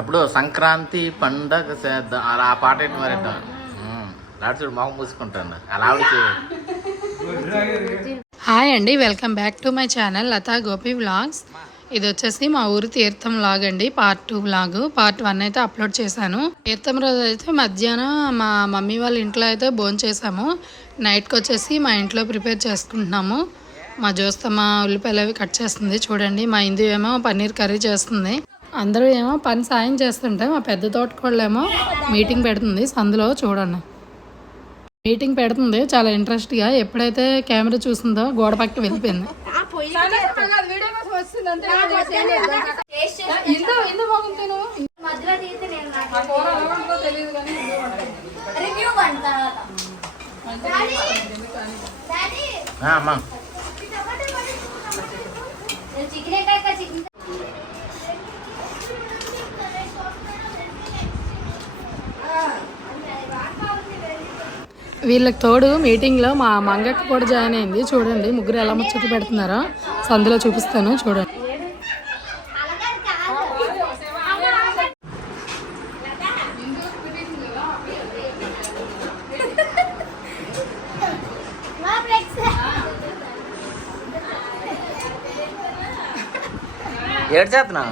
అప్పుడు సంక్రాంతి పండగ చేద్దాం. అలా ఆ పాట ఏంటి మరి? లాడ్సుడు మొహం మూసుకుంటాను అలా ఆవిడకి. హాయ్ అండి welcome back to my channel Latha Gopi vlogs. ఇది వచ్చేసి మా ఊరు తీర్థం వ్లాగ్ అండి part two vlog. Part one అయితే అప్లోడ్ చేశాను. తీర్థం రోజు అయితే మధ్యాహ్నం మా మమ్మీ వాళ్ళ ఇంట్లో అయితే భోజనం చేసాము నైట్కి వచ్చేసి మా ఇంట్లో ప్రిపేర్ చేసుకుంటున్నాము. మా జోస్తమ్మ ఉల్లిపాయలు అవి కట్ చేస్తుంది చూడండి. మా ఇందు ఏమో పన్నీర్ కర్రీ చేస్తుంది. అందరూ ఏమో పని సాయం చేస్తుంటే మా పెద్ద తోటకోళ్ళేమో మీటింగ్ పెడుతుంది. సందులో చూడండి. మీటింగ్ పెడుతుంది. చాలా ఇంట్రెస్ట్గా ఎప్పుడైతే కెమెరా చూసిందో గోడ పక్క వెళ్ళిపోయింది. మధ్యలో వీళ్ళకి తోడు మీటింగ్లో మా మంగక్క కూడా జాయిన్ అయింది. చూడండి ముగ్గురు ఎలా ముచ్చట్లు పెడుతున్నారో. సందులో చూపిస్తాను చూడండి. ఏడు చేస్తున్నా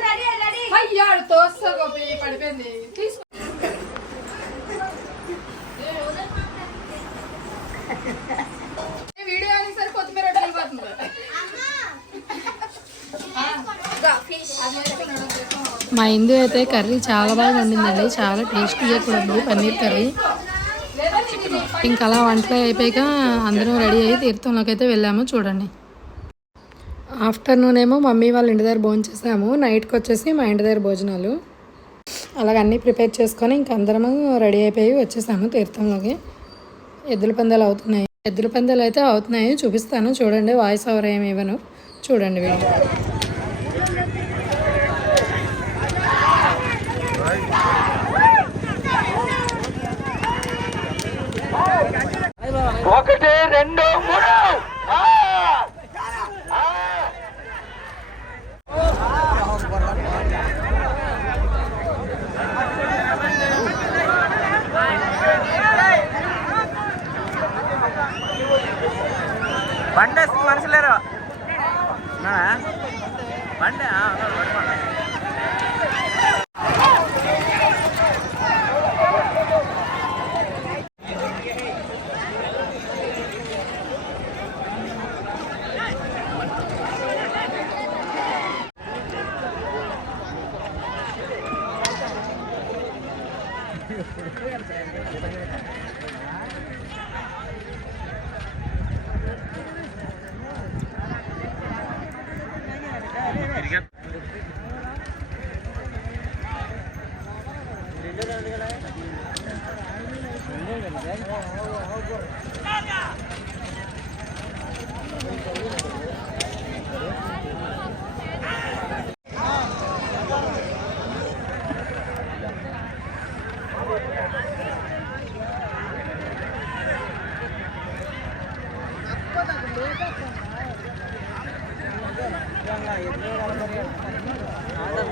రెడీ రెడీ మా ఇందు అయితే కర్రీ చాలా బాగా వండిందండి. చాలా టేస్టీగా కూడా ఉంది పన్నీర్ కర్రీ. ఇంకా అలా వంటలు అయిపోయాక అందరం రెడీ అయ్యి తీర్థంలోకి అయితే వెళ్ళాము చూడండి. ఆఫ్టర్నూన్ ఏమో మమ్మీ వాళ్ళ ఇంటి దగ్గర భోజనం చేసాము. నైట్కి వచ్చేసి మా ఇంటి దగ్గర భోజనాలు. అలాగ అన్నీ ప్రిపేర్ చేసుకొని ఇంక అందరము రెడీ అయిపోయి వచ్చేసాము తీర్థంలోకి. ఎద్దుల పందాలు అవుతున్నాయి. ఎద్దుల పందాలు అయితే అవుతున్నాయి చూపిస్తాను. చూడండి వాయిస్ ఓవర్ ఏమి ఇవ్వను. చూడండి వీడియో. ఒకటి రెండు మూడు.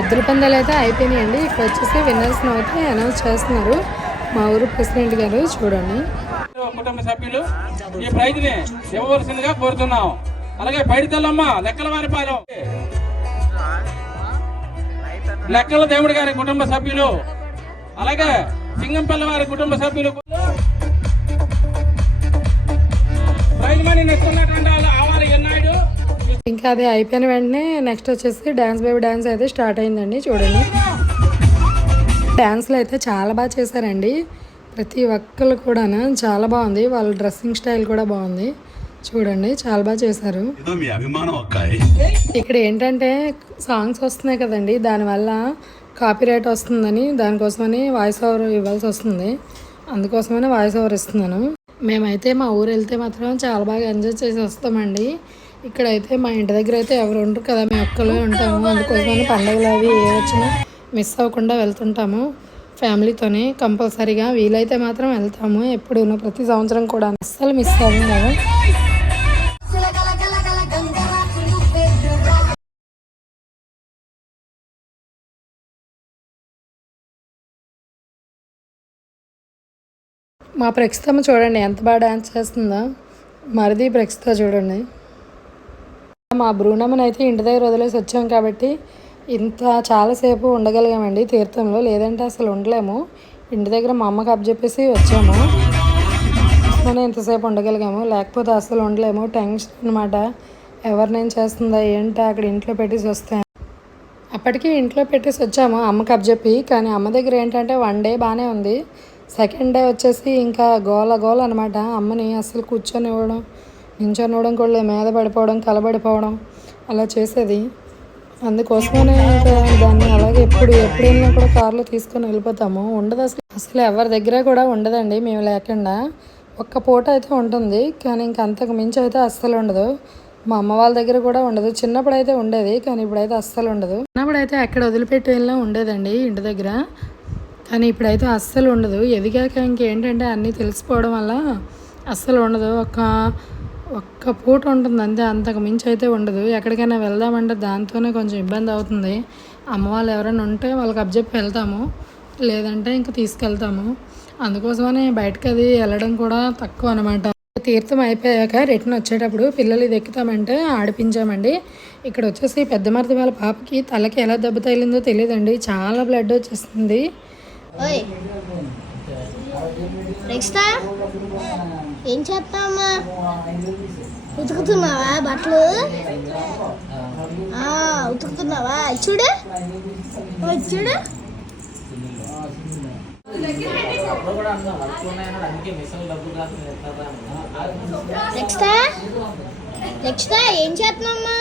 ఎద్దుల పందాలు అయితే అయిపోయినాయండి. ఇక్కడ వచ్చేసి విన్నర్స్ అయితే అనౌన్స్ చేస్తున్నారు. మా ఊరు ప్రెసిడెంట్ గారు చూడండి. కుటుంబ సభ్యులు ఈ ప్రైజ్ని ఇవ్వవలసిందిగా కోరుతున్నాం. అలాగే పైడితల్లమ్మ లెక్కల వారిపాలెం. లెక్కల దేవుడి గారి కుటుంబ సభ్యులు అలాగే సింగంపల్లి వారి కుటుంబ సభ్యులు ప్రైజ్ మనీ నెక్కున్నటువంటి ఇంకా అది అయిపోయిన వెంటనే నెక్స్ట్ వచ్చేసి డ్యాన్స్ బేబీ డ్యాన్స్ అయితే స్టార్ట్ అయిందండి చూడండి. డ్యాన్స్లు అయితే చాలా బాగా చేశారండి. ప్రతి ఒక్కరు కూడా చాలా బాగుంది. వాళ్ళ డ్రెస్సింగ్ స్టైల్ కూడా బాగుంది. చూడండి చాలా బాగా చేశారు. ఇక్కడ ఏంటంటే సాంగ్స్ వస్తున్నాయి కదండి. దానివల్ల కాపీ రైట్ వస్తుందని దానికోసమని వాయిస్ ఓవర్ ఇవ్వాల్సి వస్తుంది. అందుకోసమని వాయిస్ ఓవర్ ఇస్తున్నాను. మేమైతే మా ఊరు వెళ్తే మాత్రం చాలా బాగా ఎంజాయ్ చేసి వస్తామండి. ఇక్కడైతే మా ఇంటి దగ్గర అయితే ఎవరు ఉండరు కదా మేము ఒక్కలే ఉంటాము. అందుకోసమని పండుగలు అవి ఏ వచ్చినా మిస్ అవ్వకుండా వెళ్తుంటాము ఫ్యామిలీతోనే. కంపల్సరీగా వీలైతే మాత్రం వెళ్తాము. ఎప్పుడు ప్రతి సంవత్సరం కూడా అస్సలు మిస్ అవ్వము. కదా మా ప్రస్తుతం చూడండి ఎంత బాగా డ్యాన్స్ చేస్తుందో. మరిది ప్రస్తుతం చూడండి. మా బ్రూనమ్మని అయితే ఇంటి దగ్గర వదిలేసి వచ్చాం కాబట్టి ఇంత చాలాసేపు ఉండగలిగామండి తీర్థంలో. లేదంటే అసలు ఉండలేము. ఇంటి దగ్గర మా అమ్మకి అప్పచెప్పేసి వచ్చాము. మనం ఇంతసేపు ఉండగలిగాము. లేకపోతే అసలు ఉండలేము. టెన్షన్ అనమాట ఎవరినేం చేస్తుందా ఏంటో అక్కడ ఇంట్లో పెట్టేసి వస్తే? అప్పటికి ఇంట్లో పెట్టేసి వచ్చాము. అమ్మకి అప్పచెప్పి కానీ అమ్మ దగ్గర ఏంటంటే వన్ డే బాగానే ఉంది. సెకండ్ డే వచ్చేసి ఇంకా గోల గోల అనమాట అమ్మని అసలు కూర్చొని ఇవ్వడం నించొని కూడా లేదు, మీద పడిపోవడం కలబడిపోవడం అలా చేసేది. అందుకోసమే ఇంకా దాన్ని అలాగే ఎప్పుడు ఎప్పుడు కూడా కార్లో తీసుకొని వెళ్ళిపోతాము. ఉండదు అసలు. అసలు ఎవరి దగ్గర కూడా ఉండదండి. మేము లేకుండా ఒక్క పూట అయితే ఉంటుంది. కానీ ఇంక అంతకు మించి అయితే అస్సలు ఉండదు. మా అమ్మ వాళ్ళ దగ్గర కూడా ఉండదు. చిన్నప్పుడు అయితే ఉండేది. కానీ ఇప్పుడైతే అస్సలు ఉండదు. చిన్నప్పుడు అయితే ఎక్కడ వదిలిపెట్టి వెళ్ళినా ఉండేదండి ఇంటి దగ్గర. కానీ ఇప్పుడైతే అస్సలు ఉండదు. ఎదిగాక ఇంకేంటంటే అన్నీ తెలిసిపోవడం వల్ల అస్సలు ఉండదు. ఒక ఒక్క పూట ఉంటుంది అంతే అంతకు మించి అయితే ఉండదు. ఎక్కడికైనా వెళ్దామంటే దాంతోనే కొంచెం ఇబ్బంది అవుతుంది. అమ్మ వాళ్ళు ఎవరైనా ఉంటే వాళ్ళకి అబ్జెప్పి వెళ్తాము. లేదంటే ఇంకా తీసుకెళ్తాము. అందుకోసమని బయటకు అది వెళ్ళడం కూడా తక్కువ అనమాట తీర్థం అయిపోయాక రిటర్న్ వచ్చేటప్పుడు పిల్లలు ఇది ఎక్కుతామంటే ఆడిపించామండి. ఇక్కడ వచ్చేసి పెద్ద మరిది వాళ్ళ పాపకి తలకి ఎలా దెబ్బ తగిలిందో తెలియదండి. చాలా బ్లడ్ వచ్చేస్తుంది. నెక్స్ట్ ఏం చేస్తామా ఉతుకుతున్నావా బట్టలు? ఉతుకుతున్నావా? చూడు. చూడు. నెక్స్ట్ నెక్స్ట్ ఏం చేస్తున్నామ్మా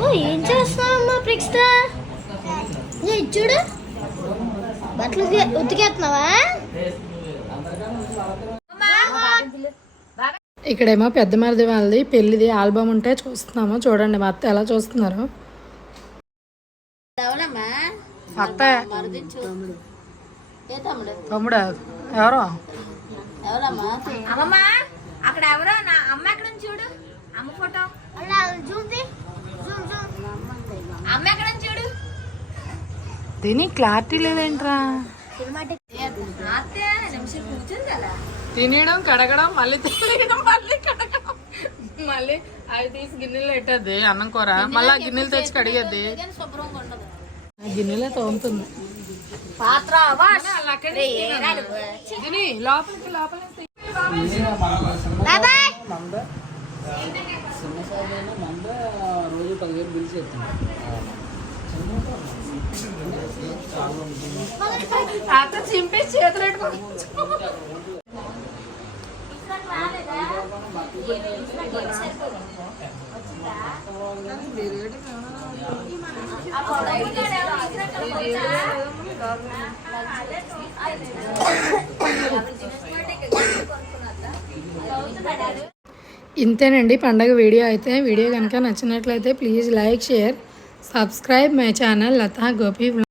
ఓ ఏం చేస్తున్నావమ్మా ప్రిక్స్టా ఏ ఇటు చూడు. బట్టలు ఉతికే- ఉతికేస్తున్నావా? ఇక్కడేమో పెద్ద మరిది వాళ్ళది పెళ్ళిది ఆల్బమ్ ఉంటే చూస్తున్నాము. చూడండి మా అత్త ఎలా చూస్తున్నారు. అత్త. ఏ తమ్ముడు? తమ్ముడు? ఎవరో? అమ్మమ్మ అక్కడ ఎవరో నా అమ్మ ఎక్కడ చూడు? అమ్మ ఫోటో. అలా చూసి జూమ్ జూమ్ అమ్మ ఎక్కడ చూడు? దీని క్లారిటీ లేదేంట్రా? తినడం కడగడం మళ్ళీ తినడం మళ్ళీ కడగడం. మళ్ళీ అవి తీసి గిన్నెలో పెట్టద్ది అన్నం కూర. మళ్ళీ గిన్నెలు తెచ్చి కడిగద్ది. శుభ్రంగా ఉండదు. ఆ గిన్నెలే తోముతుంది. పాత్ర రోజు పదివేలు బిల్ చేస్తాను అత్త చింపేసి చేతులు పెట్టుకో. ఇంతేనండి పండగ వీడియో అయితే. వీడియో కనుక నచ్చినట్లయితే please like share subscribe my channel Latha Gopi